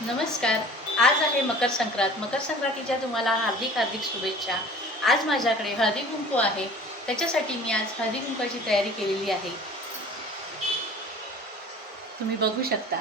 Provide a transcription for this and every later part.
नमस्कार. आज आहे मकर संक्रांत. मकर संक्रांतीच्या तुम्हाला हार्दिक हार्दिक शुभेच्छा. आज माझ्याकडे हळदी कुंकू आहे, त्याच्यासाठी मी आज हळदी कुंकवाची तयारी केलेली आहे. तुम्ही बघू शकता.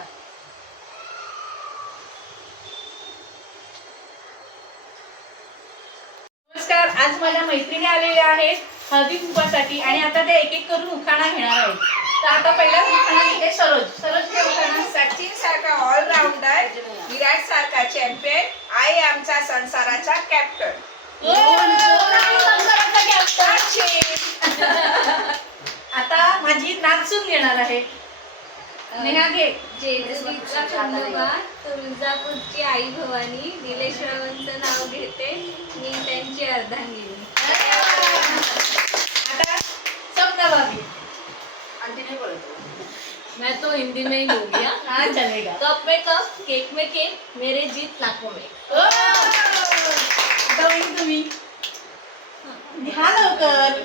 नमस्कार. आज माझ्या मैत्रिणी आलेल्या आहेत हळदी कुंकवासाठी आणि आता त्या एक एक करून उखाणा घेणार आहेत. तर आता पहिला उखाणा घेते सरोज. सरोज उखाणा. सचिन सारखा ऑलराऊंडर, विराट सारखा चॅम्पियन, आई आमचा संसाराचा कॅप्टन. आता माझी नाचून घेणार आहे. नेहा घे. जेजुरीचा खंडोबा, तुळजापूरची आई भवानी, निलेश्वरांचं नाव घेते मी त्यांची अर्धांगिनी. आता सपना भाभी. मैं तो हिंदी में ही लूंगी. हाँ चलेगा. कप में कप, केक में केक, मेरे जीत नाकों में. आता वहिनी तुम्ही घ्या लवकर.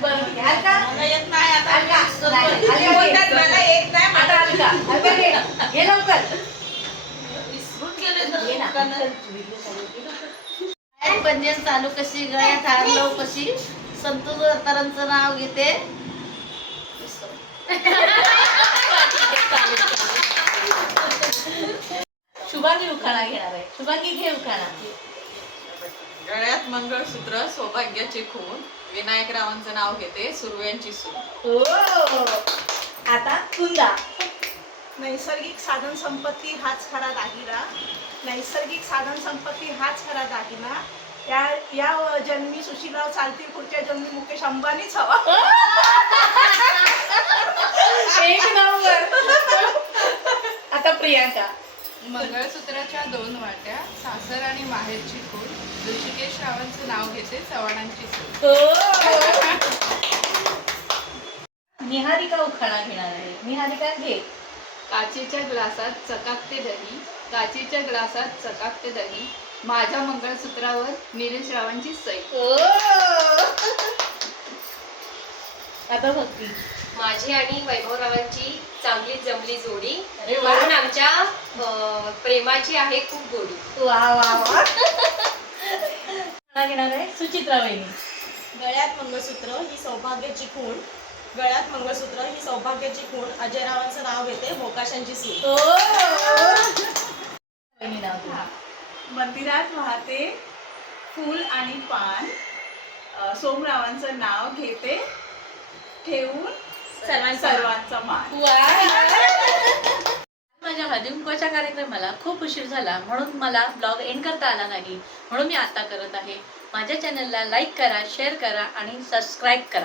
बरं घ्याल का? मला येत नाही आता. नाही. ते बोलतात मला येत नाही. आता आली का? अलका घे. घे लवकर. घे ना. पंजन चालू कशी गळ्यात हारलो कशी संतोष दत्तारांचं नाव घेते. शुभांगी उखाणा घेणार आहे. शुभांगी घे उखाणा. गळ्यात मंगळसूत्र, सौभाग्याची खून, विनायकरावांचं नाव घेते, सुरव्यांची सून. ओ आता कुंदा. नैसर्गिक साधन संपत्ती हाच खरा दागिना. नैसर्गिक साधन संपत्ती हाच खरा दागिना. या जन्मी सुशीलराव चालतील, पुढच्या जन्मी मुकेश अंबानीच हवा. एक नंबर. आता प्रियांका. मंगळसूत्राच्या 2 वाट्या, सासर आणि माहेरची खूण, ऋषिकेश रावांचं नाव घेते, चव्हाणांची सून. निहारिका उखाणा घेणार आहे. निहारिका घे. काचेच्या ग्लासात चकाकते दही, काचेच्या ग्लासात चकाकते दही, माझ्या मंगळसूत्रावर निलेश रावांची सई. आता भक्ती. माझी आणि वैभवरावांची चांगली जमली जोडी, अरे वा. म्हणून आमच्या प्रेमाची आहे खूप गोडी. वा वा वा. उखाणा घेणार आहे सुचित्रा वहिनी. गळ्यात मंगळसूत्र ही सौभाग्याची खूण, गळ्यात मंगळसूत्र ही सौभाग्याची खूण, अजयरावांचं नाव घेते, मोकाशांची सून. वहिनी नाव घ्या. मंदिरात वाहते फूल आणि पान, सोमरावांचं नाव घेते, ठेवून सर्वांचा मान. माझ्या हळदी कुंकवाच्या कार्यक्रमाला खूप उशीर झाला, म्हणून मला ब्लॉग एंड करता आला नाही, म्हणून मी आता करत आहे. माझ्या चॅनलला लाईक करा, शेअर करा आणि सबस्क्राईब करा.